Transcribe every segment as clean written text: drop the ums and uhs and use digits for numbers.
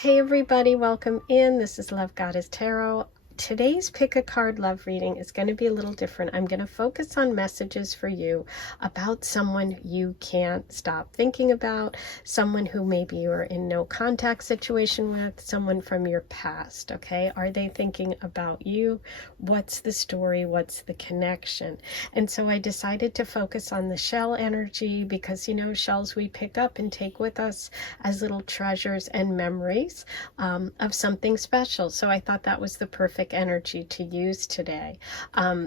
Hey everybody, welcome in. This is Love Goddess Tarot. Today's pick a card love reading is going to be a little different. I'm going to focus on messages for you about someone you can't stop thinking about, someone who maybe you're in no contact situation with, someone from your past, okay? Are they thinking about you? What's the story? What's the connection? And so I decided to focus on the shell energy because, you know, shells we pick up and take with us as little treasures and memories of something special. So I thought that was the perfect energy to use today.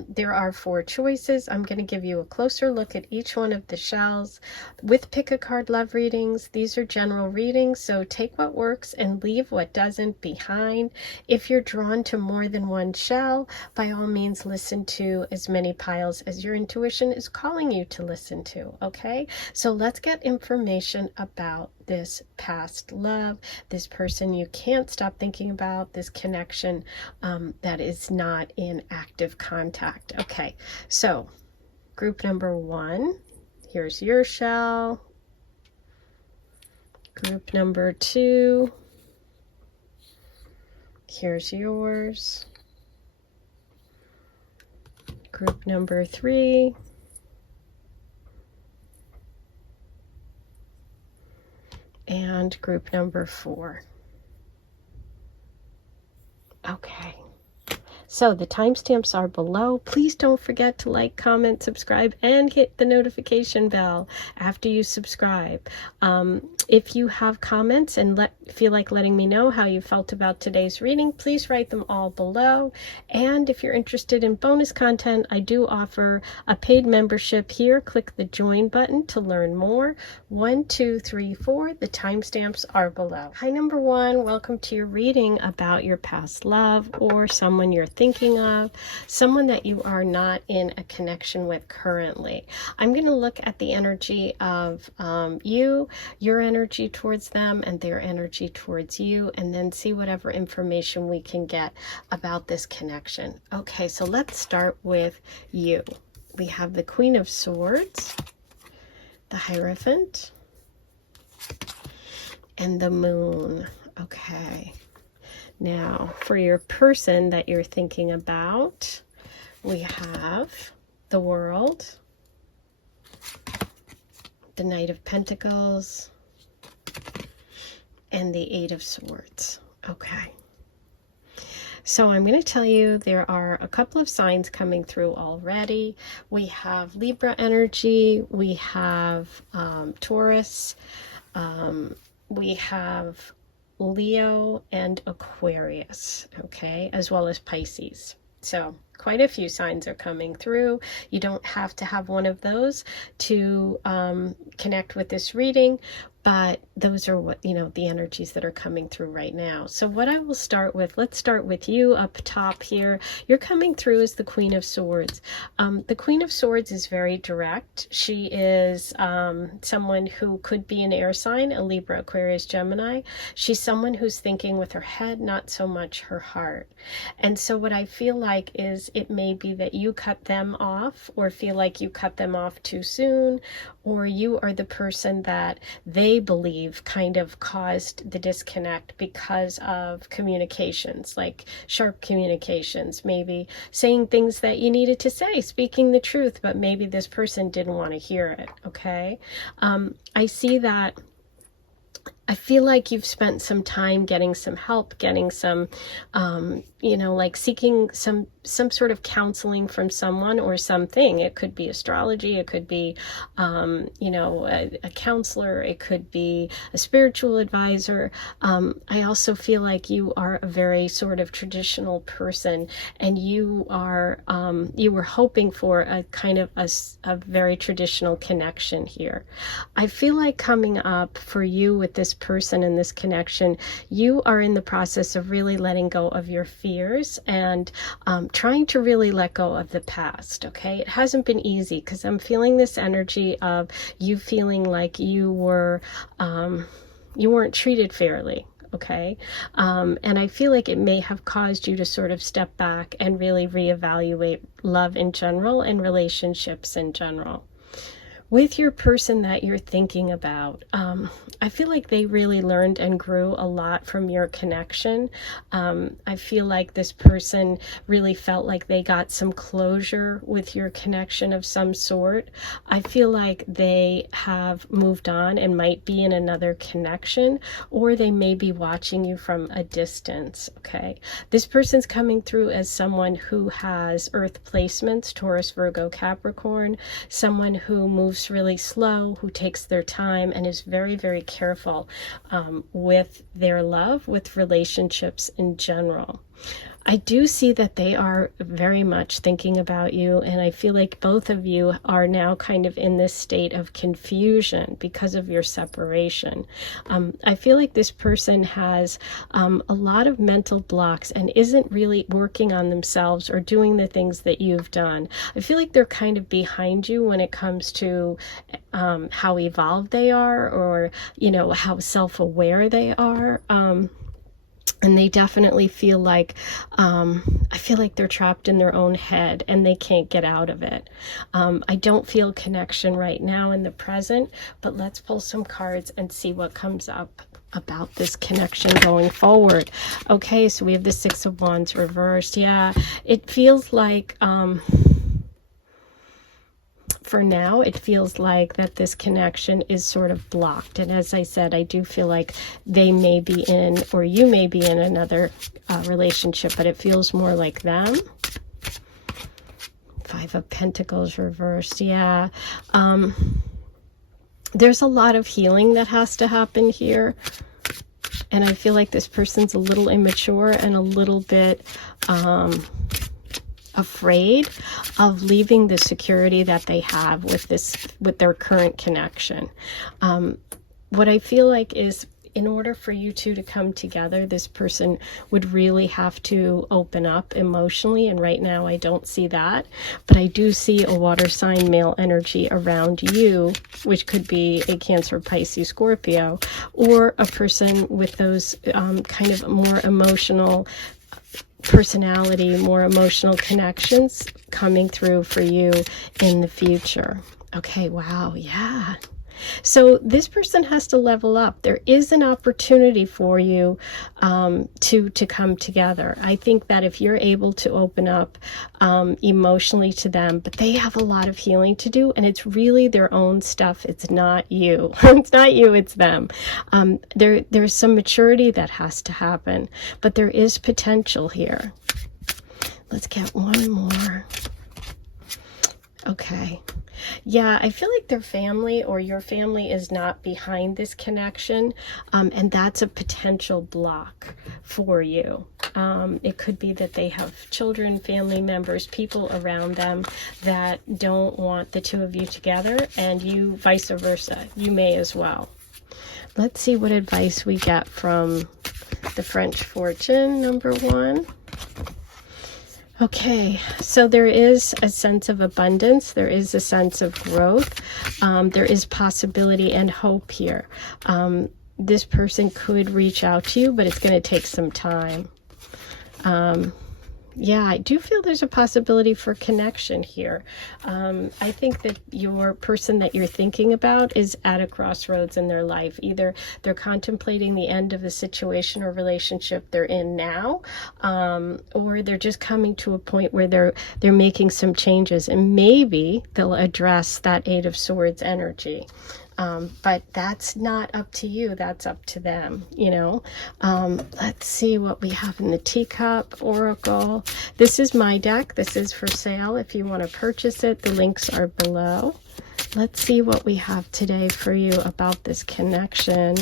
There are 4 choices. I'm going to give you a closer look at each one of the shells. With pick a card love readings, these are general readings, so take what works and leave what doesn't behind. If you're drawn to more than one shell, by all means listen to as many piles as your intuition is calling you to listen to, okay? So let's get information about this past love, this person you can't stop thinking about, this connection that is not in active contact. Okay, so group number 1, here's your shell. Group number 2, here's yours. Group number 3, and group number 4. Okay, so the timestamps are below. Please don't forget to like, comment, subscribe, and hit the notification bell after you subscribe. If you have comments and feel like letting me know how you felt about today's reading, please write them all below. And if you're interested in bonus content, I do offer a paid membership here. Click the join button to learn more. 1, 2, 3, 4. The timestamps are below. Hi, number 1. Welcome to your reading about your past love or someone you're thinking of, someone that you are not in a connection with currently. I'm going to look at the energy of your energy towards them and their energy towards you, and then see whatever information we can get about this connection. Okay, so let's start with you. We have the Queen of Swords, the Hierophant, and the Moon. Okay, now for your person that you're thinking about, we have the World, the Knight of Pentacles, and the 8 of Swords. Okay, so I'm going to tell you there are a couple of signs coming through already. We have Libra energy, we have Taurus, we have Leo and Aquarius, okay, as well as Pisces. So quite a few signs are coming through. You don't have to have one of those to connect with this reading, but those are what, you know, the energies that are coming through right now. So what I will start with, let's start with you up top here. You're coming through as the Queen of Swords. The Queen of Swords is very direct. She is someone who could be an air sign, a Libra, Aquarius, Gemini. She's someone who's thinking with her head, not so much her heart. And so what I feel like is it may be that you cut them off, or feel like you cut them off too soon, or you are the person that they believe kind of caused the disconnect because of communications, like sharp communications, maybe saying things that you needed to say, speaking the truth, but maybe this person didn't want to hear it, okay? I see that. I feel like you've spent some time getting some help, getting some, you know, like seeking some sort of counseling from someone or something. It could be astrology, it could be, you know, a counselor, it could be a spiritual advisor. I also feel like you are a very sort of traditional person, and you are, you were hoping for a kind of a very traditional connection here. I feel like coming up for you with this person and this connection, you are in the process of really letting go of your fears and trying to really let go of the past, okay? It hasn't been easy because I'm feeling this energy of you feeling like you were, you weren't treated fairly, okay? And I feel like it may have caused you to sort of step back and really reevaluate love in general and relationships in general. with your person that you're thinking about, I feel like they really learned and grew a lot from your connection. I feel like this person really felt like they got some closure with your connection of some sort. I feel like they have moved on and might be in another connection, or they may be watching you from a distance, okay? This person's coming through as someone who has earth placements, Taurus, Virgo, Capricorn, someone who moves really slow, who takes their time and is very, very careful with their love, with relationships in general. I do see that they are very much thinking about you, and I feel like both of you are now kind of in this state of confusion because of your separation. I feel like this person has a lot of mental blocks and isn't really working on themselves or doing the things that you've done. I feel like they're kind of behind you when it comes to how evolved they are, or, you know, how self-aware they are. And they definitely feel like, I feel like they're trapped in their own head and they can't get out of it. I don't feel connection right now in the present, but let's pull some cards and see what comes up about this connection going forward. Okay, so we have the Six of Wands reversed. Yeah, it feels like, for now, it feels like that this connection is sort of blocked. And as I said, I do feel like they may be in, or you may be in another relationship, but it feels more like them. Five of Pentacles reversed. Yeah. There's a lot of healing that has to happen here. And I feel like this person's a little immature and a little bit afraid of leaving the security that they have with their current connection. What I feel like is, in order for you two to come together, this person would really have to open up emotionally, and right now I don't see that, but I do see a water sign male energy around you, which could be a Cancer, Pisces, Scorpio, or a person with those kind of more emotional personality, more emotional connections coming through for you in the future. Okay, wow, yeah. So this person has to level up. There is an opportunity for you to come together. I think that if you're able to open up emotionally to them, but they have a lot of healing to do, and it's really their own stuff. It's not you. It's not you, it's them. There's some maturity that has to happen, but there is potential here. Let's get one more. Okay. Yeah, I feel like their family or your family is not behind this connection, and that's a potential block for you. It could be that they have children, family members, people around them that don't want the two of you together, and you vice versa. You may as well. Let's see what advice we get from the French Fortune, number one. Okay, so there is a sense of abundance, there is a sense of growth, there is possibility and hope here. This person could reach out to you, but it's going to take some time. Yeah, I do feel there's a possibility for connection here. I think that your person that you're thinking about is at a crossroads in their life. Either they're contemplating the end of the situation or relationship they're in now, or they're just coming to a point where they're making some changes, and maybe they'll address that Eight of Swords energy. But that's not up to you, that's up to them, you know. Let's see what we have in the Teacup Oracle. This is my deck. This is for sale if you want to purchase it. The links are below. Let's see what we have today for you about this connection.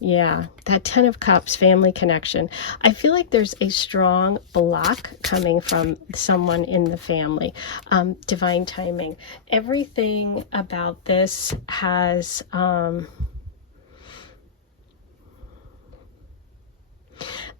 Yeah, that Ten of Cups, family connection. I feel like there's a strong block coming from someone in the family. Divine timing. Everything about this has...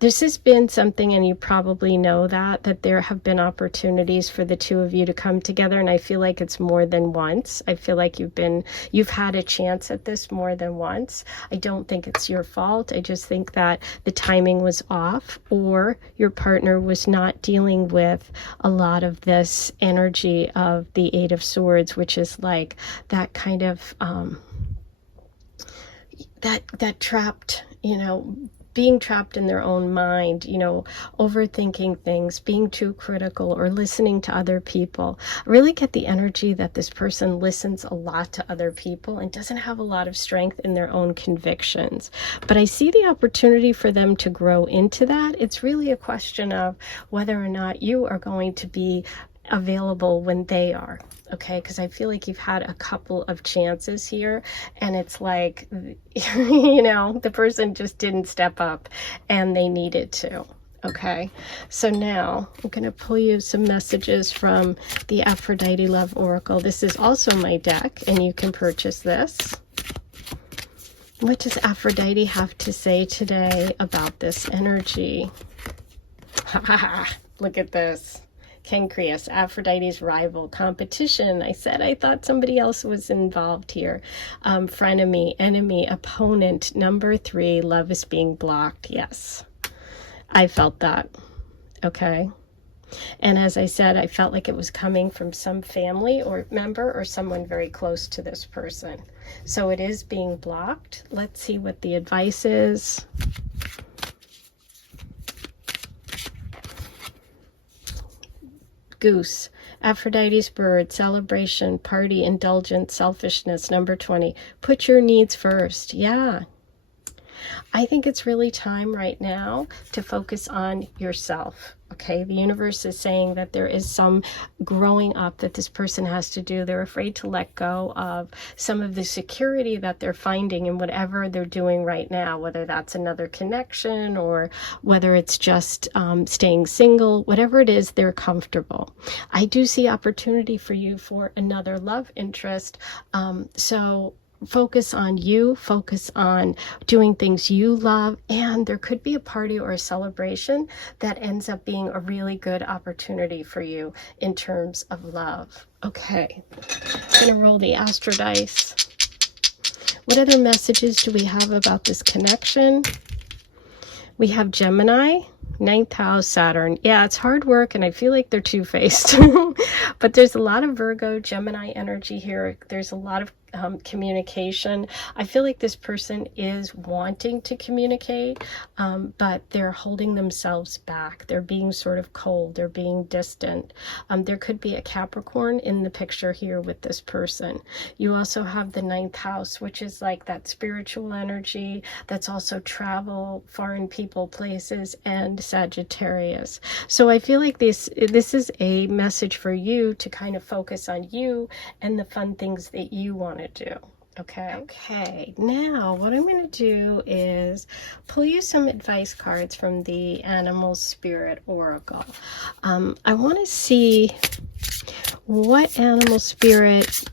This has been something, and you probably know that there have been opportunities for the two of you to come together, and I feel like it's more than once. I feel like you've had a chance at this more than once. I don't think it's your fault. I just think that the timing was off, or your partner was not dealing with a lot of this energy of the Eight of Swords, which is like that kind of that trapped, being trapped in their own mind, overthinking things, being too critical, or listening to other people. I really get the energy that this person listens a lot to other people and doesn't have a lot of strength in their own convictions. But I see the opportunity for them to grow into that. It's really a question of whether or not you are going to be available when they are. Okay, because I feel like you've had a couple of chances here, and it's like, the person just didn't step up and they needed to. Okay, so now I'm going to pull you some messages from the Aphrodite Love Oracle. This is also my deck, and you can purchase this. What does Aphrodite have to say today about this energy? Look at this. Cancreus, Aphrodite's rival, competition. I thought somebody else was involved here. Frenemy, enemy, opponent. Number 3, love is being blocked. Yes, I felt that. Okay. And as I said, I felt like it was coming from some family or member or someone very close to this person. So it is being blocked. Let's see what the advice is. Goose, Aphrodite's bird, celebration, party, indulgence, selfishness. Number 20, put your needs first. Yeah. I think it's really time right now to focus on yourself. Okay, the universe is saying that there is some growing up that this person has to do. They're afraid to let go of some of the security that they're finding in whatever they're doing right now, whether that's another connection or whether it's just staying single, whatever it is, they're comfortable. I do see opportunity for you for another love interest. So focus on you, focus on doing things you love, and there could be a party or a celebration that ends up being a really good opportunity for you in terms of love. Okay, I'm going to roll the Astro Dice. What other messages do we have about this connection? We have Gemini, 9th house, Saturn. Yeah, it's hard work, and I feel like they're two-faced. But there's a lot of Virgo, Gemini energy here. There's a lot of communication. I feel like this person is wanting to communicate, but they're holding themselves back. They're being sort of cold. They're being distant. There could be a Capricorn in the picture here with this person. You also have the 9th house, which is like that spiritual energy. That's also travel, foreign people, places, and Sagittarius. So I feel like this is a message for you to kind of focus on you and the fun things that you want to do. Okay, now what I'm going to do is pull you some advice cards from the Animal Spirit Oracle. I want to see what animal spirit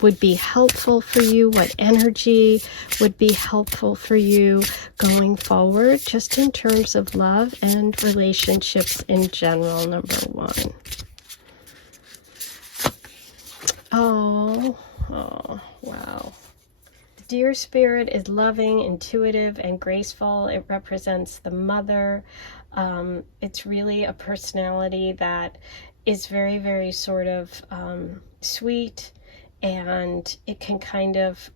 would be helpful for you, what energy would be helpful for you going forward, just in terms of love and relationships in general. Number 1. Oh, wow. The deer spirit is loving, intuitive, and graceful. It represents the mother. It's really a personality that is very, very sort of sweet, and it can kind of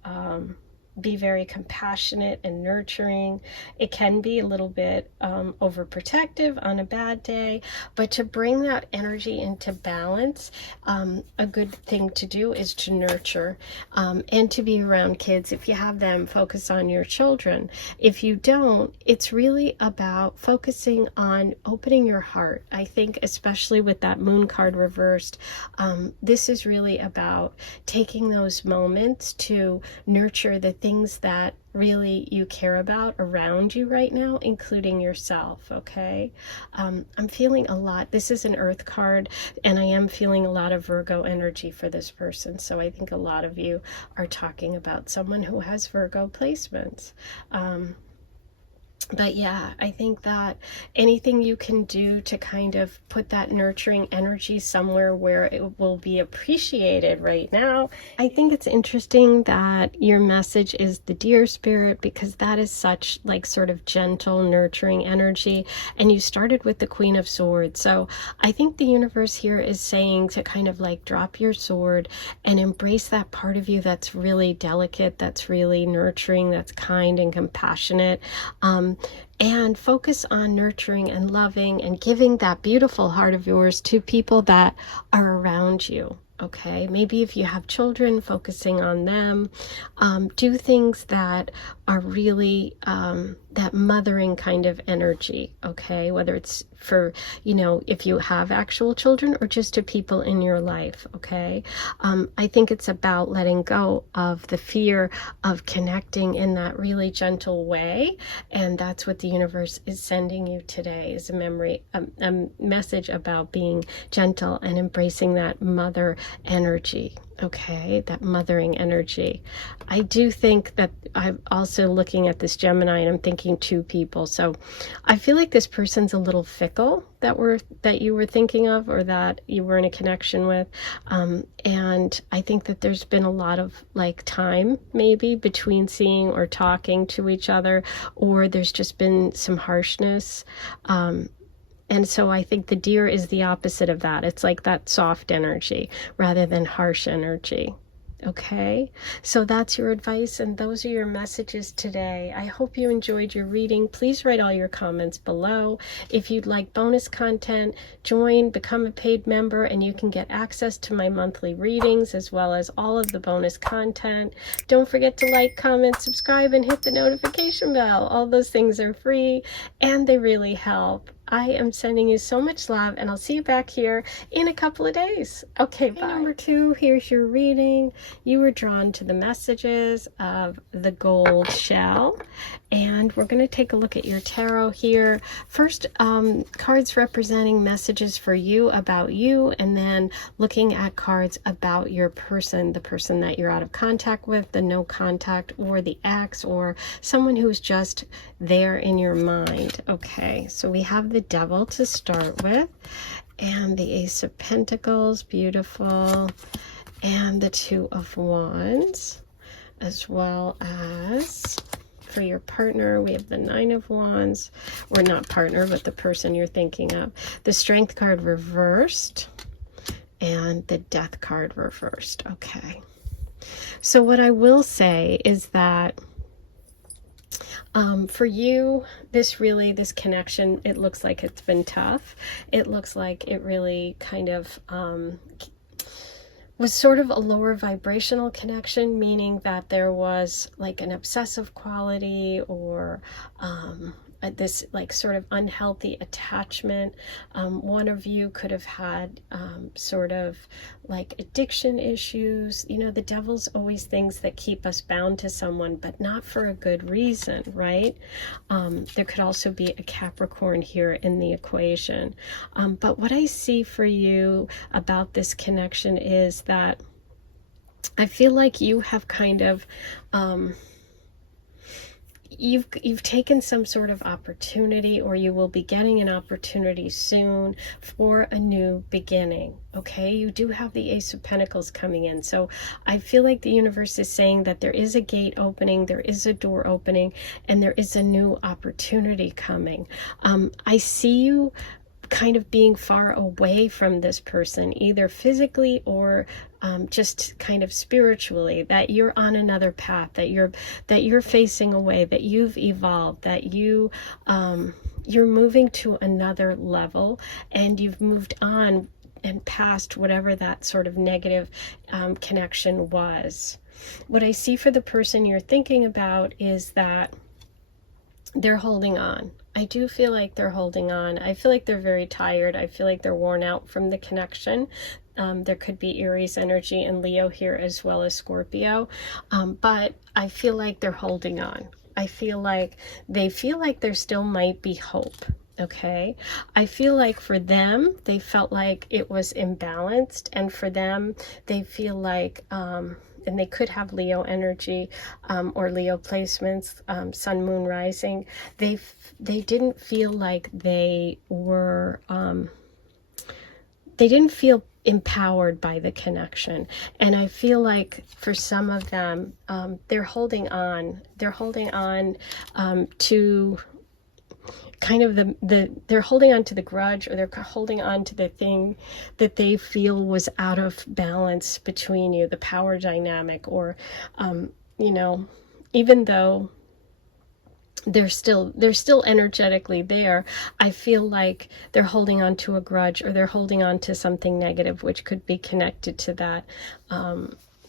be very compassionate and nurturing. It can be a little bit overprotective on a bad day, but to bring that energy into balance, a good thing to do is to nurture and to be around kids. If you have them, focus on your children. If you don't, it's really about focusing on opening your heart. I think especially with that moon card reversed, this is really about taking those moments to nurture the things that really you care about around you right now, including yourself. Okay, I'm feeling a lot. This is an earth card, and I am feeling a lot of Virgo energy for this person. So I think a lot of you are talking about someone who has Virgo placements. But yeah, I think that anything you can do to kind of put that nurturing energy somewhere where it will be appreciated right now. I think it's interesting that your message is the deer spirit, because that is such like sort of gentle, nurturing energy. And you started with the Queen of Swords. So I think the universe here is saying to kind of like drop your sword and embrace that part of you that's really delicate, that's really nurturing, that's kind and compassionate. And focus on nurturing and loving and giving that beautiful heart of yours to people that are around you. Okay, maybe if you have children, focusing on them. Do things that are really that mothering kind of energy, okay? Whether it's for, you know, if you have actual children or just to people in your life, okay? I think it's about letting go of the fear of connecting in that really gentle way. And that's what the universe is sending you today, is a message about being gentle and embracing that mother energy. Okay, that mothering energy. I do think that I'm also looking at this Gemini and I'm thinking two people. So I feel like this person's a little fickle that you were thinking of, or that you were in a connection with. And I think that there's been a lot of like time maybe between seeing or talking to each other, or there's just been some harshness. And so I think the deer is the opposite of that. It's like that soft energy rather than harsh energy. Okay, so that's your advice, and those are your messages today. I hope you enjoyed your reading. Please write all your comments below. If you'd like bonus content, become a paid member, and you can get access to my monthly readings as well as all of the bonus content. Don't forget to like, comment, subscribe, and hit the notification bell. All those things are free and they really help. I am sending you so much love, and I'll see you back here in a couple of days. Okay, bye. Number 2, here's your reading. You were drawn to the messages of the gold shell, and we're going to take a look at your tarot here. First, cards representing messages for you, about you, and then looking at cards about your person, the person that you're out of contact with, the no contact, or the ex, or someone who's just there in your mind. Okay, so we have the Devil to start with, and the Ace of Pentacles, beautiful, and the Two of Wands, as well as for your partner we have the Nine of Wands, or not partner, but the person you're thinking of, the Strength card reversed, and the Death card reversed. Okay, so what I will say is that for you, this connection, it looks like it's been tough. It looks like it really kind of was sort of a lower vibrational connection, meaning that there was like an obsessive quality, or this like sort of unhealthy attachment. One of you could have had sort of like addiction issues. You know, the devil's always things that keep us bound to someone, but not for a good reason, right? There could also be a Capricorn here in the equation. But what I see for you about this connection is that I feel like you have kind of you've taken some sort of opportunity, or you will be getting an opportunity soon for a new beginning. Okay, you do have the Ace of Pentacles coming in, so I feel like the universe is saying that there is a gate opening, there is a door opening, and there is a new opportunity coming. I see you kind of being far away from this person, either physically or just kind of spiritually, that you're on another path, that you're facing away, that you've evolved, that you're moving to another level, and you've moved on and past whatever that sort of negative connection was. What I see for the person you're thinking about is that they're holding on. I do feel like they're holding on. I feel like they're very tired. I feel like they're worn out from the connection. There could be Aries energy and Leo here, as well as Scorpio. But I feel like they're holding on. I feel like they feel like there still might be hope. Okay, I feel like for them, they felt like it was imbalanced, and for them, they feel like and they could have Leo energy or Leo placements, sun, moon, rising. They didn't feel like they were, they didn't feel empowered by the connection. And I feel like for some of them, they're holding on to kind of they're holding on to the grudge, or they're holding on to the thing that they feel was out of balance between you, the power dynamic, or you know, even though they're still energetically there, I feel like they're holding on to a grudge, or they're holding on to something negative, which could be connected to that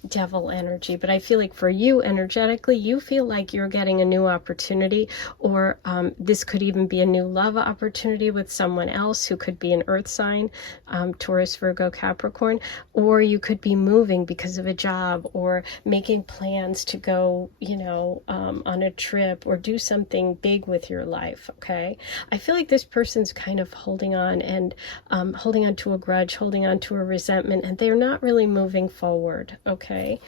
devil energy. But I feel like for you energetically, you feel like you're getting a new opportunity, or this could even be a new love opportunity with someone else who could be an earth sign, Taurus, Virgo, Capricorn, or you could be moving because of a job, or making plans to go, you know, on a trip, or do something big with your life. Okay, I feel like this person's kind of holding on, and holding on to a grudge, holding on to a resentment, and they're not really moving forward. Okay,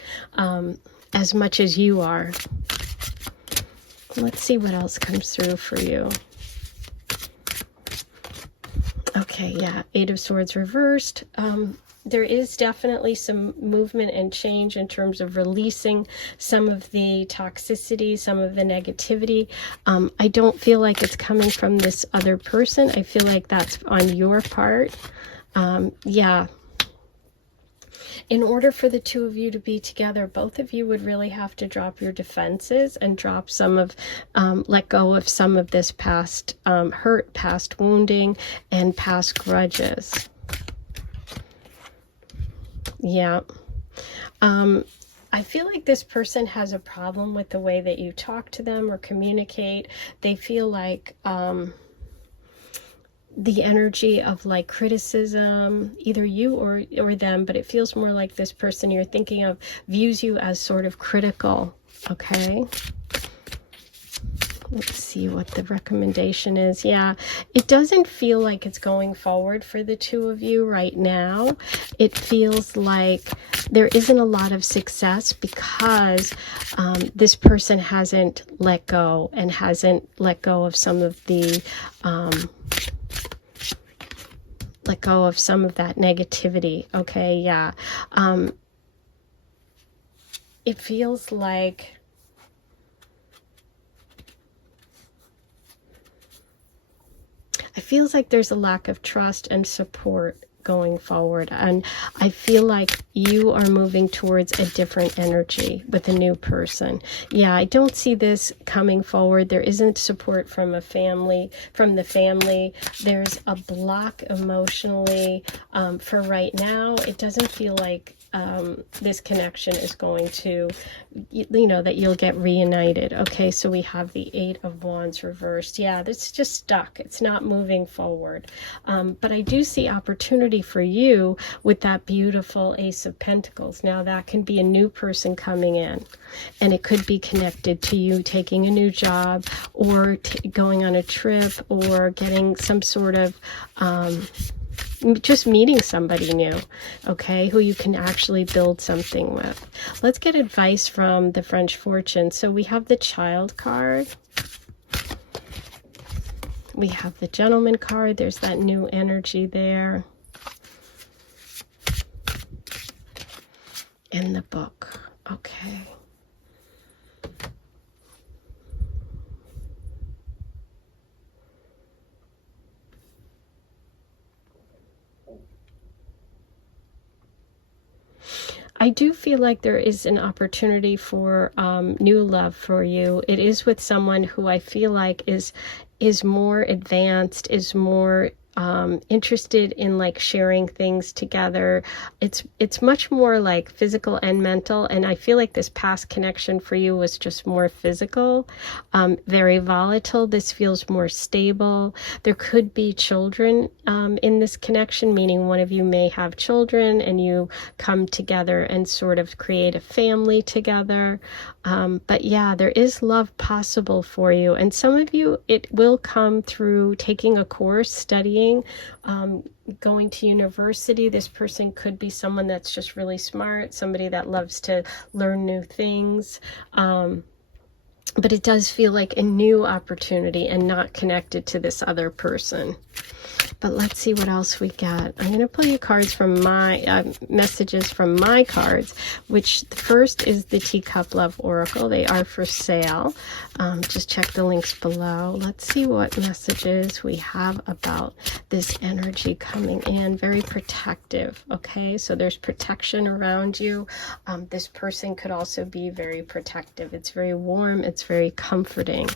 as much as you are. Let's see what else comes through for you. Okay, yeah, Eight of Swords reversed. There is definitely some movement and change in terms of releasing some of the toxicity, some of the negativity. I don't feel like it's coming from this other person. I feel like that's on your part. Yeah. In order for the two of you to be together, both of you would really have to drop your defenses and drop some of, let go of some of this past hurt, past wounding, and past grudges. Yeah. I feel like this person has a problem with the way that you talk to them or communicate. They feel like the energy of like criticism, either you or them, but it feels more like this person you're thinking of views you as sort of critical. Okay, let's see what the recommendation is. Yeah, it doesn't feel like it's going forward for the two of you right now. It feels like there isn't a lot of success because this person hasn't let go, and hasn't let go of some of the let go of some of that negativity. Okay, yeah. It feels like there's a lack of trust and support going forward, and I feel like you are moving towards a different energy with a new person. Yeah, I don't see this coming forward. There isn't support from a family, from the family. There's a block emotionally. For right now, it doesn't feel like this connection is going to, you know, that you'll get reunited. Okay, so we have the Eight of Wands reversed. Yeah, it's just stuck. It's not moving forward. But I do see opportunity for you with that beautiful Ace of Pentacles. Now that can be a new person coming in, and it could be connected to you taking a new job, or going on a trip, or getting some sort of just meeting somebody new, okay, who you can actually build something with. Let's get advice from the French Fortune. So we have the Child card. We have the Gentleman card. There's that new energy there. In the book. Okay. I do feel like there is an opportunity for new love for you. It is with someone who I feel like is more advanced, is more interested in like sharing things together. It's much more like physical and mental, and I feel like this past connection for you was just more physical, very volatile. This feels more stable. There could be children in this connection, meaning one of you may have children and you come together and sort of create a family together. But yeah, there is love possible for you, and some of you, it will come through taking a course, studying studying, going to university. This person could be someone that's just really smart, somebody that loves to learn new things. But it does feel like a new opportunity and not connected to this other person. But let's see what else we got. I'm going to pull you cards from my messages from my cards, which the first is the Teacup Love Oracle. They are for sale. Just check the links below. Let's see what messages we have about this energy coming in. Very protective, okay? So there's protection around you. This person could also be very protective. It's very warm. It's very comforting.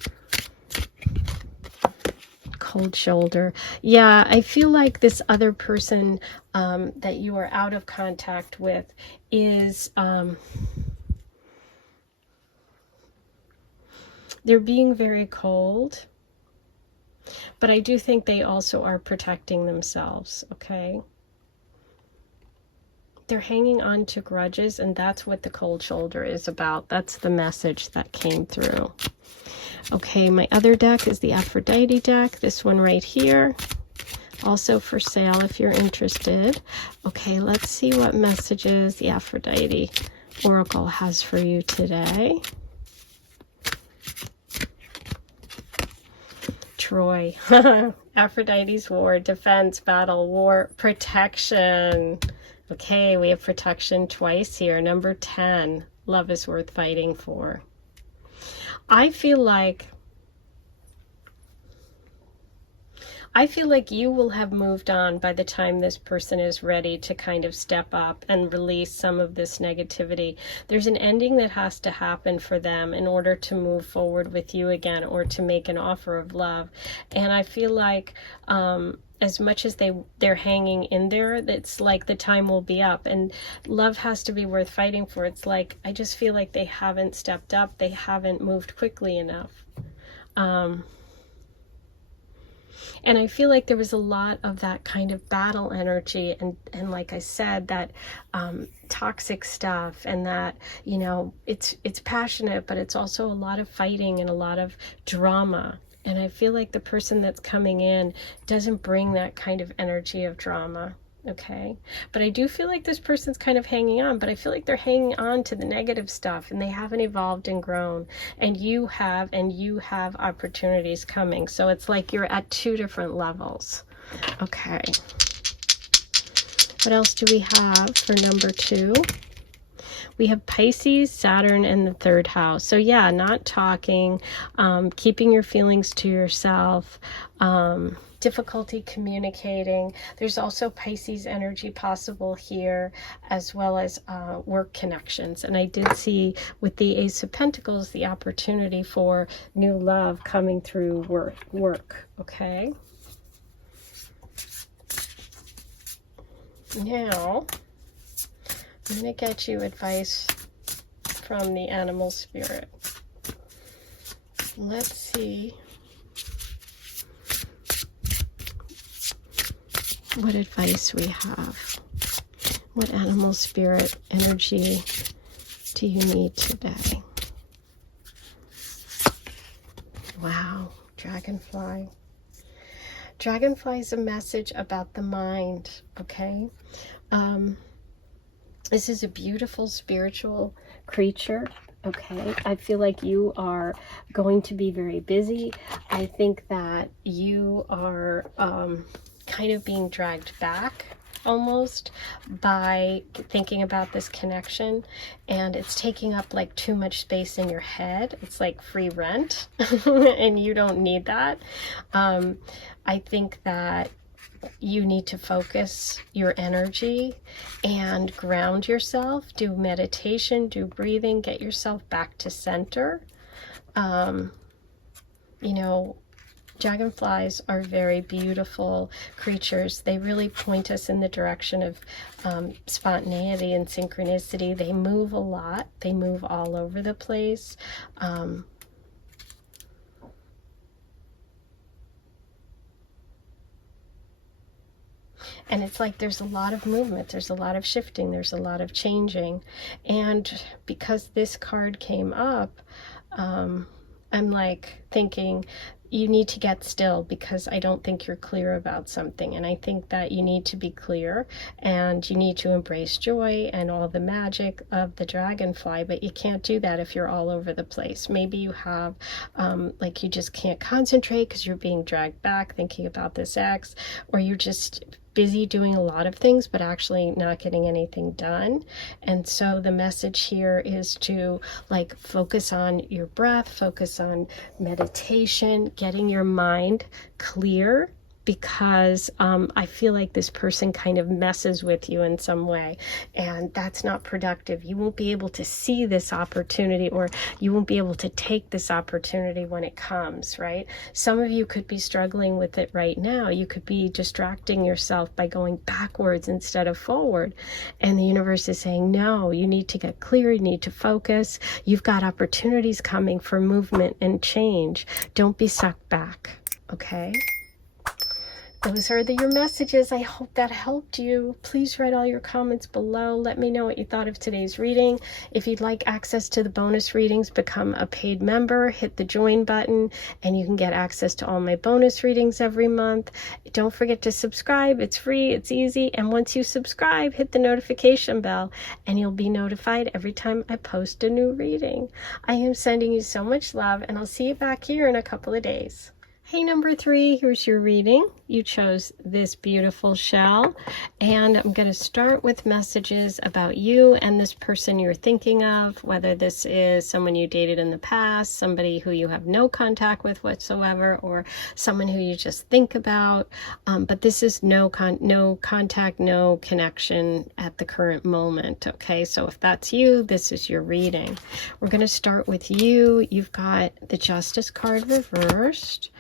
Cold shoulder. Yeah, I feel like this other person that you are out of contact with is they're being very cold, but I do think they also are protecting themselves, okay? They're hanging on to grudges, and that's what the cold shoulder is about. That's the message that came through. Okay, my other deck is the Aphrodite deck. This one right here. Also for sale if you're interested. Okay, let's see what messages the Aphrodite Oracle has for you today. Troy. Aphrodite's war, defense, battle, war, protection. Okay, we have protection twice here. Number 10, love is worth fighting for. I feel like you will have moved on by the time this person is ready to kind of step up and release some of this negativity. There's an ending that has to happen for them in order to move forward with you again, or to make an offer of love. And I feel like as much as they're hanging in there, it's like the time will be up, and love has to be worth fighting for. It's like, I just feel like they haven't stepped up. They haven't moved quickly enough. And I feel like there was a lot of that kind of battle energy, and like I said, that toxic stuff, and that, you know, it's passionate, but it's also a lot of fighting and a lot of drama. And I feel like the person that's coming in doesn't bring that kind of energy of drama, okay? But I do feel like this person's kind of hanging on, but I feel like they're hanging on to the negative stuff, and they haven't evolved and grown. And you have opportunities coming. So it's like you're at two different levels. Okay. What else do we have for number 2? We have Pisces, Saturn, and the 3rd house. So yeah, not talking, keeping your feelings to yourself, difficulty communicating. There's also Pisces energy possible here, as well as work connections. And I did see with the Ace of Pentacles the opportunity for new love coming through work, okay? Now, I'm going to get you advice from the animal spirit. Let's see what advice we have. What animal spirit energy do you need today? Wow, dragonfly. Dragonfly is a message about the mind, okay? This is a beautiful spiritual creature, okay? I feel like you are going to be very busy. I think that you are kind of being dragged back almost by thinking about this connection, and it's taking up like too much space in your head. It's like free rent and you don't need that. I think that you need to focus your energy and ground yourself, do meditation, do breathing, get yourself back to center. You know, dragonflies are very beautiful creatures. They really point us in the direction of spontaneity and synchronicity. They move a lot. They move all over the place. And it's like there's a lot of movement, there's a lot of shifting, there's a lot of changing. And because this card came up, I'm like thinking you need to get still, because I don't think you're clear about something. And I think that you need to be clear, and you need to embrace joy and all the magic of the dragonfly, but you can't do that if you're all over the place. Maybe you have, like, you just can't concentrate because you're being dragged back thinking about this ex, or you're just busy doing a lot of things but actually not getting anything done. And so the message here is to, like, focus on your breath, focus on meditation, getting your mind clear, because I feel like this person kind of messes with you in some way, and that's not productive. You won't be able to see this opportunity, or you won't be able to take this opportunity when it comes, right? Some of you could be struggling with it right now. You could be distracting yourself by going backwards instead of forward, and the universe is saying, no, you need to get clear, you need to focus. You've got opportunities coming for movement and change. Don't be sucked back, okay? Those are your messages. I hope that helped you. Please write all your comments below. Let me know what you thought of today's reading. If you'd like access to the bonus readings, become a paid member. Hit the join button, and you can get access to all my bonus readings every month. Don't forget to subscribe. It's free. It's easy. And once you subscribe, hit the notification bell, and you'll be notified every time I post a new reading. I am sending you so much love, and I'll see you back here in a couple of days. Hey, number 3, here's your reading. You chose this beautiful shell, and I'm going to start with messages about you and this person you're thinking of, whether this is someone you dated in the past, somebody who you have no contact with whatsoever, or someone who you just think about, but this is no contact, no connection at the current moment, okay? So if that's you, this is your reading. We're going to start with you. You've got the Justice card reversed,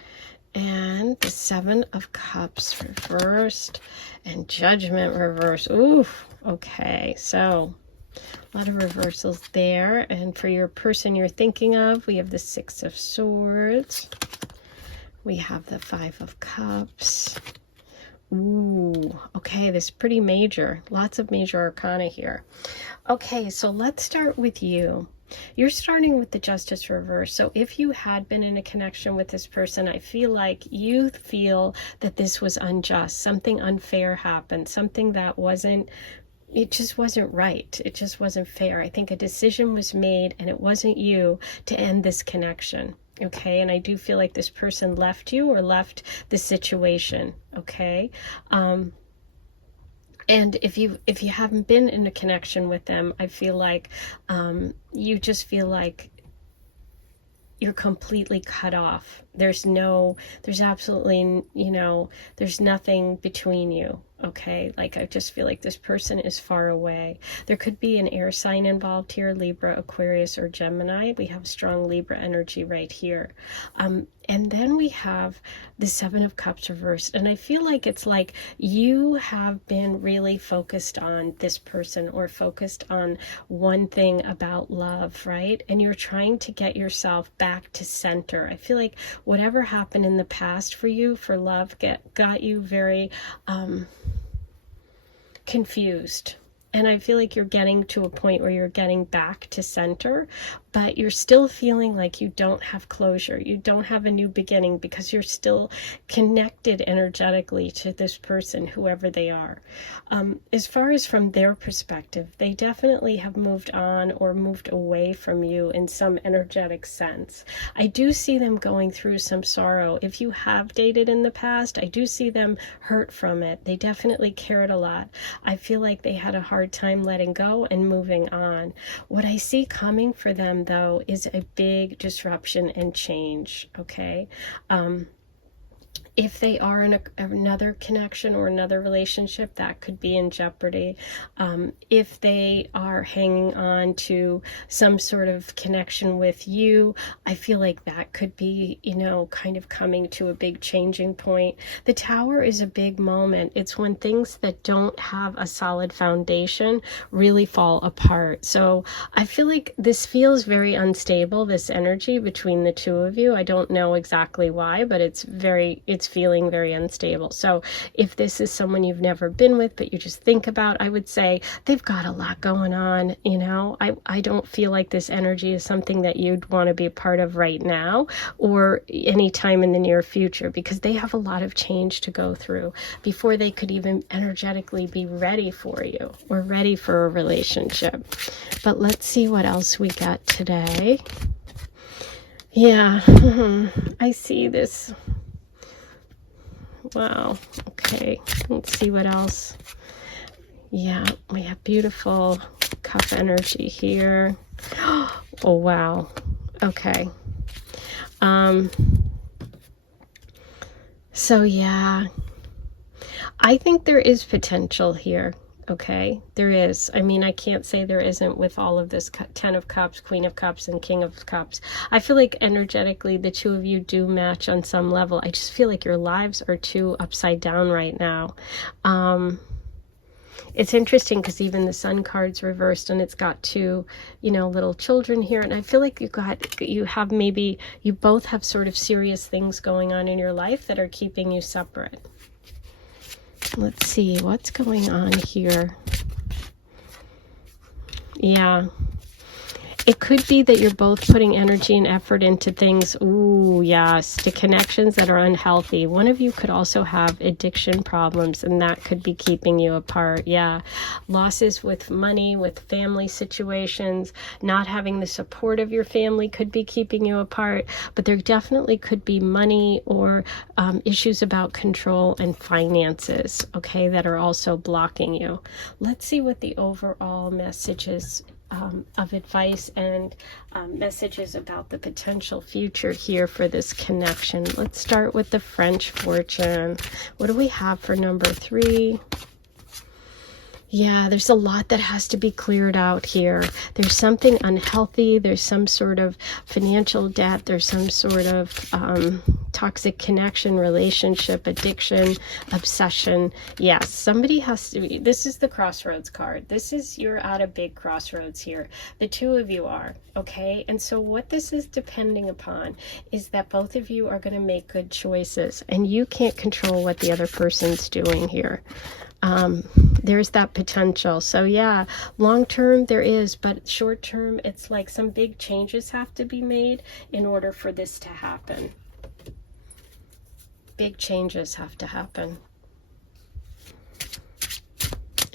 and the 7 of Cups reversed, and Judgment reversed. Oof. Okay, so a lot of reversals there. And for your person you're thinking of, we have the 6 of Swords. We have the 5 of Cups. Ooh, okay, this is pretty major. Lots of major arcana here. Okay, so let's start with you. You're starting with the Justice reverse. So if you had been in a connection with this person, I feel like you feel that this was unjust. Something unfair happened. Something that wasn't, it just wasn't right. It just wasn't fair. I think a decision was made, and it wasn't you to end this connection. Okay, and I do feel like this person left you or left the situation. Okay, and if you haven't been in a connection with them, I feel like you just feel like you're completely cut off. There's absolutely, there's nothing between you. Okay, like I just feel like this person is far away. There could be an air sign involved here, Libra, Aquarius, or Gemini. We have strong Libra energy right here. And then we have the 7 of Cups reversed. And I feel like it's like you have been really focused on this person, or focused on one thing about love, right? And you're trying to get yourself back to center. I feel like whatever happened in the past for you, for love, got you very confused. And I feel like you're getting to a point where you're getting back to center, but you're still feeling like you don't have closure. You don't have a new beginning, because you're still connected energetically to this person, whoever they are. As far as from their perspective, they definitely have moved on or moved away from you in some energetic sense. I do see them going through some sorrow. If you have dated in the past, I do see them hurt from it. They definitely cared a lot. I feel like they had a hard time letting go and moving on. What I see coming for them, though, is a big disruption and change. Okay, if they are in another connection or another relationship, that could be in jeopardy. If they are hanging on to some sort of connection with you, I feel like that could be, kind of coming to a big changing point. The Tower is a big moment. It's when things that don't have a solid foundation really fall apart. So I feel like this feels very unstable, this energy between the two of you. I don't know exactly why, but it's very it's feeling very unstable. So if this is someone you've never been with, but you just think about, I would say they've got a lot going on. You know, I don't feel like this energy is something that you'd want to be a part of right now or any time in the near future, because they have a lot of change to go through before they could even energetically be ready for you or ready for a relationship. But let's see what else we got today. Yeah, I see this. Wow. Okay, let's see what else. Yeah, we have beautiful cup energy here. Oh, wow. Okay. So yeah, I think there is potential here. Okay, there is. I mean, I can't say there isn't with all of this 10 of Cups, Queen of Cups, and King of Cups. I feel like energetically the two of you do match on some level. I just feel like your lives are too upside down right now. It's interesting because even the Sun card's reversed and it's got two, you know, little children here. And I feel like you both have sort of serious things going on in your life that are keeping you separate. Let's see what's going on here. Yeah. It could be that you're both putting energy and effort into things, ooh, yes, to connections that are unhealthy. One of you could also have addiction problems, and that could be keeping you apart. Yeah, losses with money, with family situations, not having the support of your family could be keeping you apart. But there definitely could be money or issues about control and finances, okay, that are also blocking you. Let's see what the overall message is. Of advice and messages about the potential future here for this connection. Let's start with the French fortune. What do we have for number 3? Yeah, there's a lot that has to be cleared out here. There's something unhealthy. There's some sort of financial debt. There's some sort of toxic connection, relationship, addiction, obsession. Yes, somebody has to be. This is the crossroads card. You're at a big crossroads here. The two of you are, okay? And so what this is depending upon is that both of you are going to make good choices, and you can't control what the other person's doing here. There's that potential. So yeah, long term there is, but short term it's like some big changes have to be made in order for this to happen. Big changes have to happen.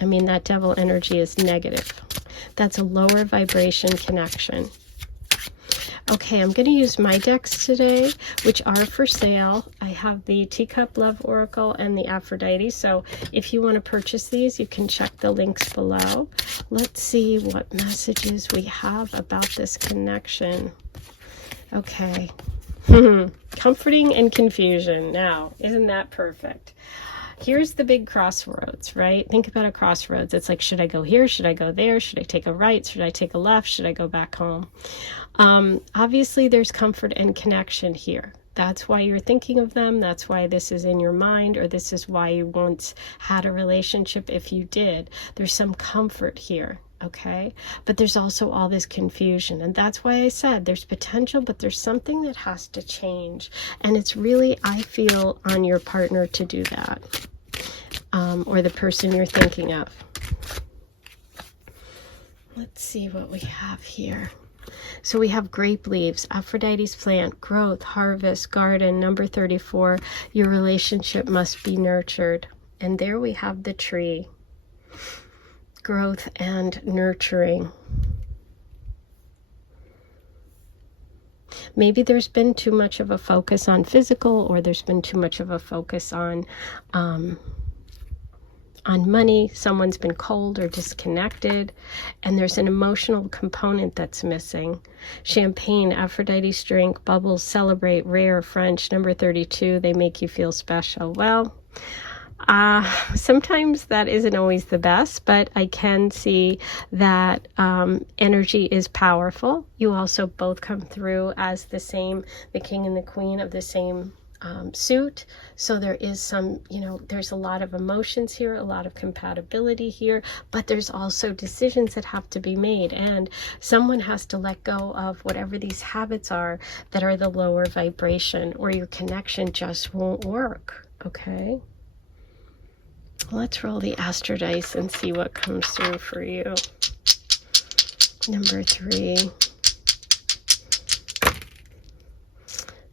I mean, that devil energy is negative. That's a lower vibration connection. Okay, I'm going to use my decks today, which are for sale. I have the Teacup Love Oracle and the Aphrodite. So if you want to purchase these, you can check the links below. Let's see what messages we have about this connection. Okay. Comforting and confusion. Now, isn't that perfect? Here's the big crossroads, right? Think about a crossroads. It's like, should I go here? Should I go there? Should I take a right? Should I take a left? Should I go back home? Obviously, there's comfort and connection here. That's why you're thinking of them. That's why this is in your mind, or this is why you once had a relationship if you did. There's some comfort here, okay? But there's also all this confusion. And that's why I said there's potential, but there's something that has to change. And it's really, I feel, on your partner to do that, or the person you're thinking of. Let's see what we have here. So we have grape leaves, Aphrodite's plant, growth, harvest, garden, number 34, your relationship must be nurtured. And there we have the tree, growth and nurturing. Maybe there's been too much of a focus on physical, or there's been too much of a focus on money. Someone's been cold or disconnected, and there's an emotional component that's missing. Champagne, Aphrodite's drink, bubbles, celebrate, rare, French, number 32, they make you feel special. Well, sometimes that isn't always the best, but I can see that energy is powerful. You also both come through as the king and the queen of the same suit. So there is some, you know, there's a lot of emotions here, a lot of compatibility here, but there's also decisions that have to be made, and someone has to let go of whatever these habits are that are the lower vibration, or your connection just won't work. Okay, let's roll the astro dice and see what comes through for you. Number 3,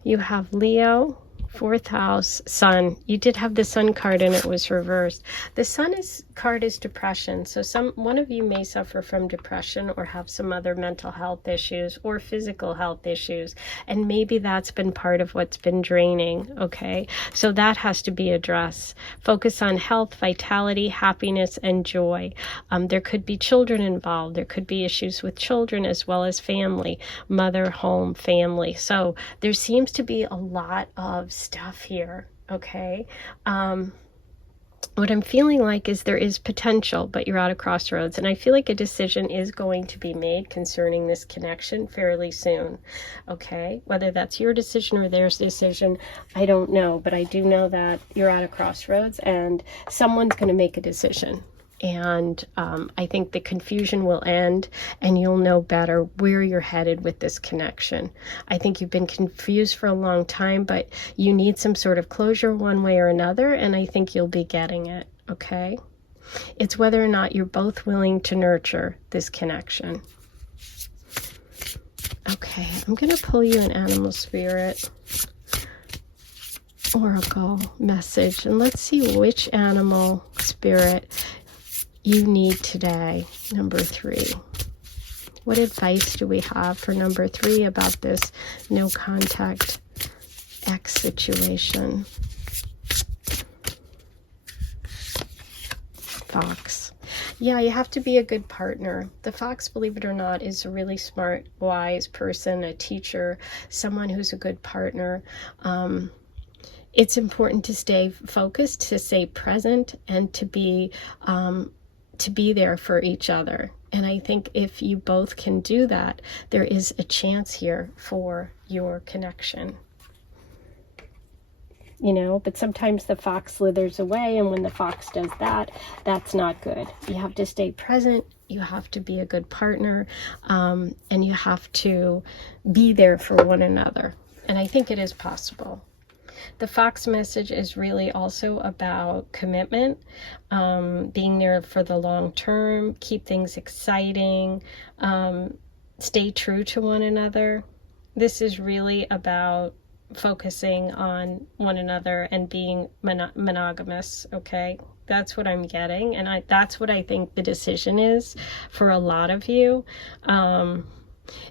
you have Leo, 4th house, Sun. You did have the Sun card and it was reversed. The Sun card is depression. So one of you may suffer from depression or have some other mental health issues or physical health issues. And maybe that's been part of what's been draining. Okay. So that has to be addressed. Focus on health, vitality, happiness, and joy. There could be children involved. There could be issues with children as well as family, mother, home, family. So there seems to be a lot of stuff here. Okay. What I'm feeling like is there is potential, but you're at a crossroads, and I feel like a decision is going to be made concerning this connection fairly soon. Okay, whether that's your decision or their decision, I don't know, but I do know that you're at a crossroads and someone's going to make a decision. And I think the confusion will end and you'll know better where you're headed with this connection. I think you've been confused for a long time, but you need some sort of closure one way or another, and I think you'll be getting it, okay? It's whether or not you're both willing to nurture this connection. Okay, I'm going to pull you an animal spirit oracle message, and let's see which animal spirit you need today. Number 3. What advice do we have for number 3 about this no contact X situation? Fox. Yeah, you have to be a good partner. The fox, believe it or not, is a really smart, wise person, a teacher, someone who's a good partner. It's important to stay focused, to stay present, and to be there for each other. And I think if you both can do that, there is a chance here for your connection. You know, but sometimes the fox slithers away, and when the fox does that, that's not good. You have to stay present, you have to be a good partner, and you have to be there for one another. And I think it is possible. The fox message is really also about commitment, being there for the long term, keep things exciting, stay true to one another. This is really about focusing on one another and being monogamous, okay? That's what I'm getting, and that's what I think the decision is for a lot of you.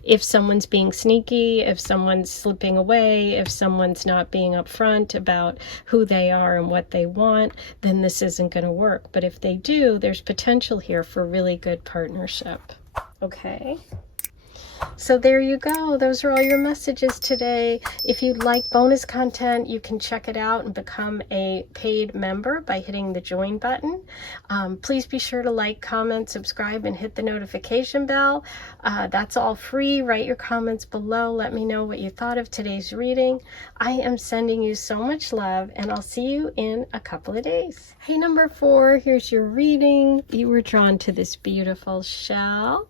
If someone's being sneaky, if someone's slipping away, if someone's not being upfront about who they are and what they want, then this isn't going to work. But if they do, there's potential here for really good partnership. Okay? So there you go. Those are all your messages today. If you'd like bonus content, you can check it out and become a paid member by hitting the join button. Please be sure to like, comment, subscribe, and hit the notification bell. That's all free. Write your comments below. Let me know what you thought of today's reading. I am sending you so much love, and I'll see you in a couple of days. Hey, number 4, here's your reading. You were drawn to this beautiful shell,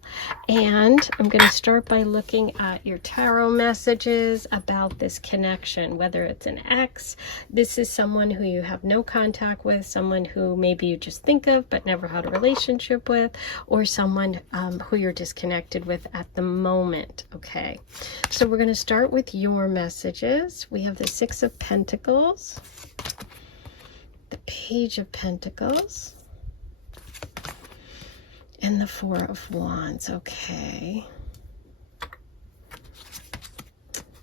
and I'm going to start by looking at your tarot messages about this connection, whether it's an ex, this is someone who you have no contact with, someone who maybe you just think of but never had a relationship with, or someone who you're disconnected with at the moment. Okay, so we're going to start with your messages. We have the 6 of Pentacles, the Page of Pentacles, and the 4 of Wands. Okay.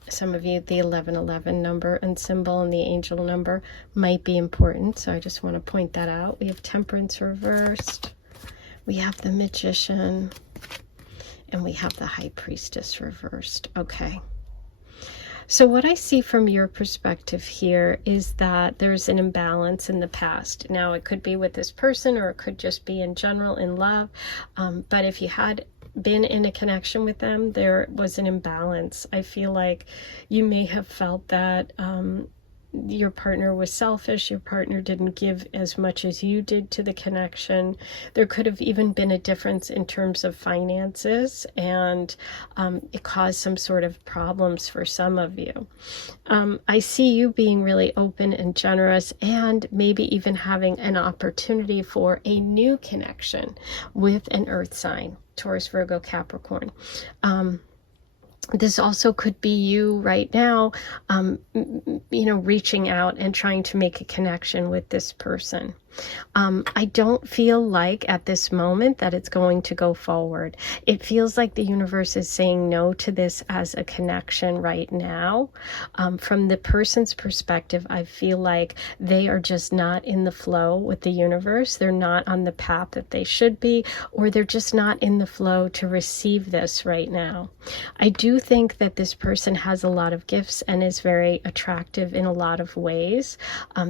Some of you, the 1111 number and symbol and the angel number might be important, so I just want to point that out. We have Temperance reversed, we have the Magician, and we have the High Priestess reversed. Okay. So what I see from your perspective here is that there's an imbalance in the past. Now, it could be with this person, or it could just be in general in love. But if you had been in a connection with them, there was an imbalance. I feel like you may have felt that your partner was selfish, your partner didn't give as much as you did to the connection. There could have even been a difference in terms of finances, and it caused some sort of problems for some of you. I see you being really open and generous, and maybe even having an opportunity for a new connection with an earth sign, Taurus, Virgo, Capricorn. This also could be you right now, reaching out and trying to make a connection with this person. I don't feel like at this moment that it's going to go forward. It feels like the universe is saying no to this as a connection right now. From the person's perspective, I feel like they are just not in the flow with the universe. They're not on the path that they should be, or they're just not in the flow to receive this right now. I do think that this person has a lot of gifts and is very attractive in a lot of ways.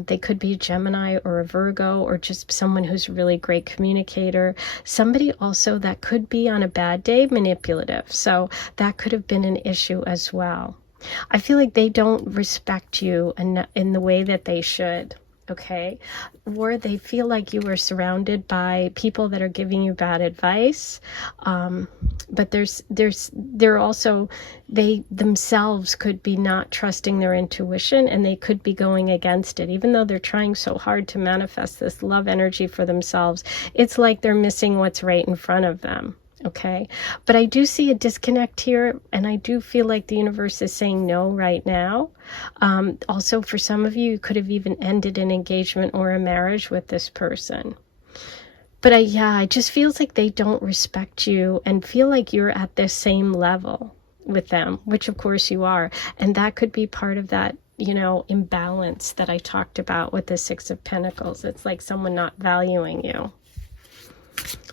They could be a Gemini or a Virgo, or just someone who's a really great communicator. Somebody also that could be on a bad day manipulative. So that could have been an issue as well. I feel like they don't respect you in the way that they should. Okay, or they feel like you are surrounded by people that are giving you bad advice, but they're also, they themselves could be not trusting their intuition, and they could be going against it. Even though they're trying so hard to manifest this love energy for themselves, it's like they're missing what's right in front of them. Okay, but I do see a disconnect here, and I do feel like the universe is saying no right now. Also, for some of you, you could have even ended an engagement or a marriage with this person. But it just feels like they don't respect you and feel like you're at the same level with them, which of course you are. And that could be part of that, imbalance that I talked about with the Six of Pentacles. It's like someone not valuing you.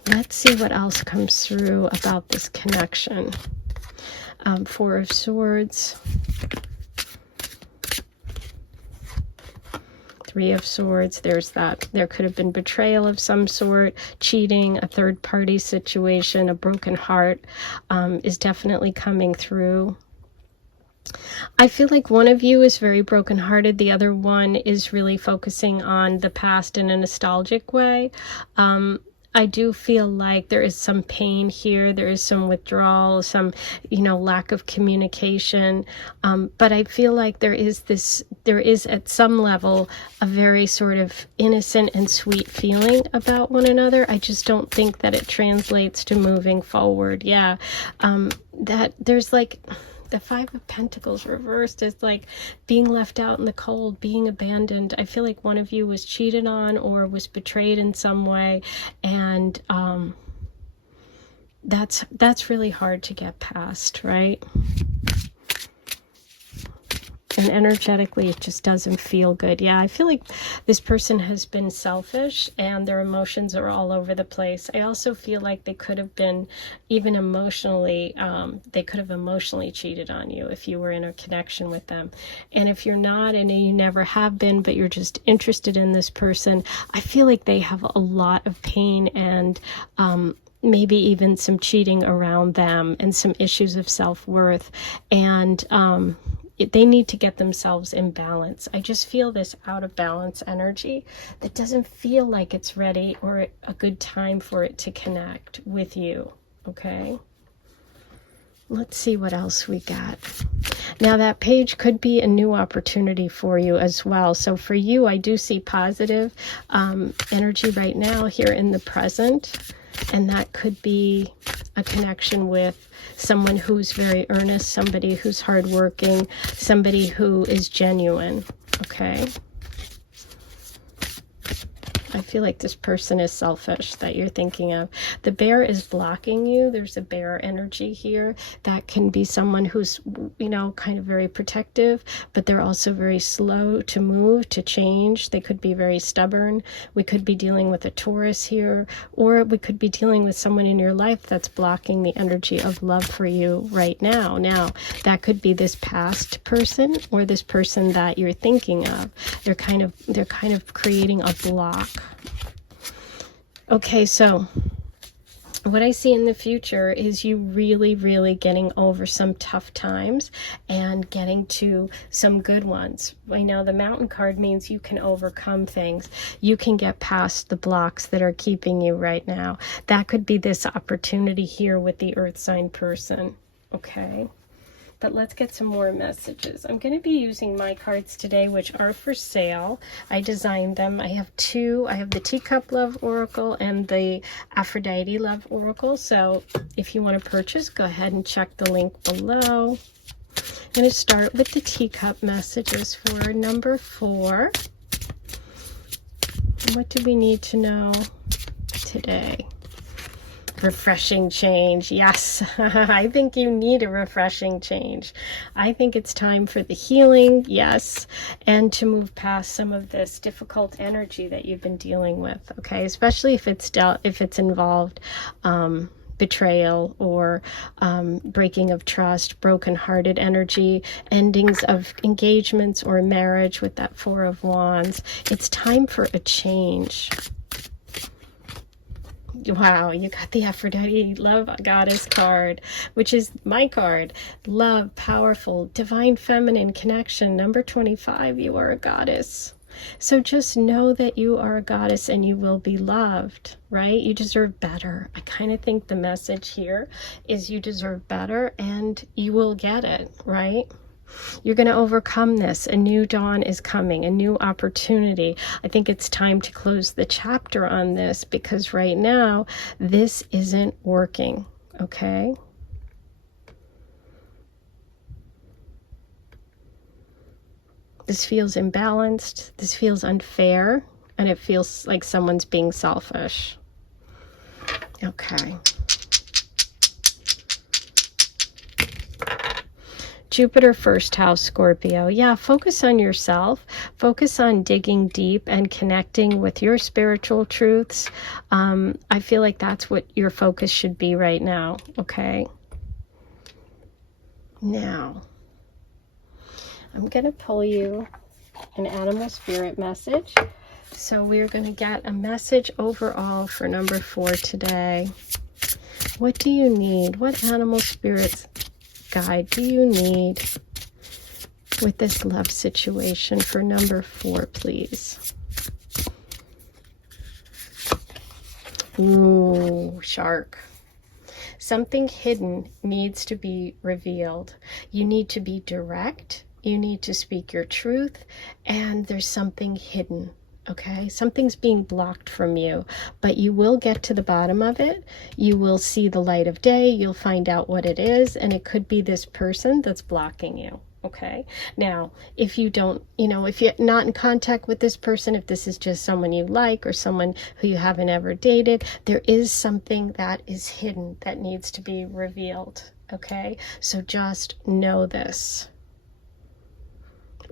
Let's see what else comes through about this connection. Four of Swords. Three of Swords. There's that. There could have been betrayal of some sort, cheating, a third-party situation, a broken heart is definitely coming through. I feel like one of you is very brokenhearted. The other one is really focusing on the past in a nostalgic way. I do feel like there is some pain here. There is some withdrawal, some, lack of communication. But I feel like there is at some level a very sort of innocent and sweet feeling about one another. I just don't think that it translates to moving forward. That there's like, the Five of Pentacles reversed is like being left out in the cold, being abandoned. I feel like one of you was cheated on or was betrayed in some way, and that's really hard to get past, right? And energetically, it just doesn't feel good. I feel like this person has been selfish and their emotions are all over the place. I also feel like they could have been even emotionally, they could have emotionally cheated on you if you were in a connection with them. And if you're not, and you never have been, but you're just interested in this person, I feel like they have a lot of pain and maybe even some cheating around them and some issues of self-worth. And they need to get themselves in balance. I just feel this out of balance energy that doesn't feel like it's ready or a good time for it to connect with you, okay? Let's see what else we got. Now that page could be a new opportunity for you as well. So for you, I do see positive energy right now here in the present. And that could be a connection with someone who's very earnest, somebody who's hardworking, somebody who is genuine, okay? I feel like this person is selfish that you're thinking of. The bear is blocking you. There's a bear energy here. That can be someone who's, kind of very protective, but they're also very slow to move, to change. They could be very stubborn. We could be dealing with a Taurus here, or we could be dealing with someone in your life that's blocking the energy of love for you right now. Now, that could be this past person or this person that you're thinking of. They're kind of creating a block. Okay, so what I see in the future is you really, really getting over some tough times and getting to some good ones. I know the Mountain card means you can overcome things. You can get past the blocks that are keeping you right now. That could be this opportunity here with the Earth sign person, okay? But let's get some more messages. I'm going to be using my cards today, which are for sale. I designed them. I have two. I have the Teacup Love Oracle and the Aphrodite Love Oracle. So if you want to purchase, go ahead and check the link below. I'm going to start with the Teacup messages for number 4. What do we need to know today? Refreshing change. Yes, I think you need a refreshing change. I think it's time for the healing, yes, and to move past some of this difficult energy that you've been dealing with, okay? Especially if it's involved betrayal or breaking of trust, broken-hearted energy, endings of engagements or marriage with that 4 of Wands. It's time for a change. Wow, you got the Aphrodite Love Goddess card, which is my card. Love, powerful, divine feminine connection. Number 25, you are a goddess. So just know that you are a goddess and you will be loved, right? You deserve better. I kind of think the message here is you deserve better and you will get it, right? You're going to overcome this. A new dawn is coming, a new opportunity. I think it's time to close the chapter on this because right now this isn't working, okay? This feels imbalanced. This feels unfair, and it feels like someone's being selfish. Okay. Jupiter first house, Scorpio. Yeah, focus on yourself. Focus on digging deep and connecting with your spiritual truths. I feel like that's what your focus should be right now, okay? Now, I'm going to pull you an animal spirit message. So we're going to get a message overall for number 4 today. What do you need? What animal spirits guide do you need with this love situation for number 4, please? Ooh, shark. Something hidden needs to be revealed. You need to be direct. You need to speak your truth. And there's something hidden. Okay, something's being blocked from you, but you will get to the bottom of it. You will see the light of day. You'll find out what it is, and it could be this person that's blocking you. Okay, now if you don't, if you're not in contact with this person, if this is just someone you like or someone who you haven't ever dated, there is something that is hidden that needs to be revealed. Okay, so just know this.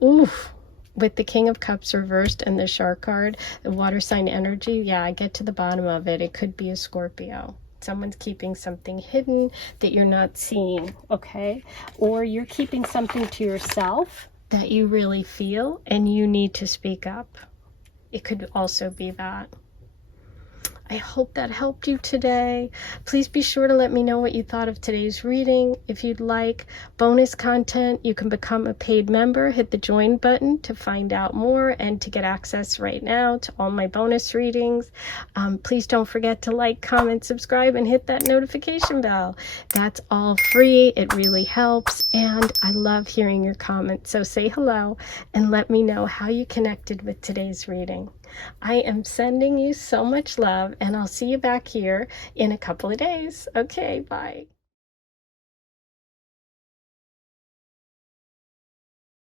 Oof. With the King of Cups reversed and the Shark card, the water sign energy, yeah, I get to the bottom of it. It could be a Scorpio. Someone's keeping something hidden that you're not seeing, okay? Or you're keeping something to yourself that you really feel and you need to speak up. It could also be that. I hope that helped you today. Please be sure to let me know what you thought of today's reading. If you'd like bonus content, you can become a paid member. Hit the join button to find out more and to get access right now to all my bonus readings. Please don't forget to like, comment, subscribe, and hit that notification bell. That's all free. It really helps, and I love hearing your comments. So say hello and let me know how you connected with today's reading. I am sending you so much love, and I'll see you back here in a couple of days. Okay, bye.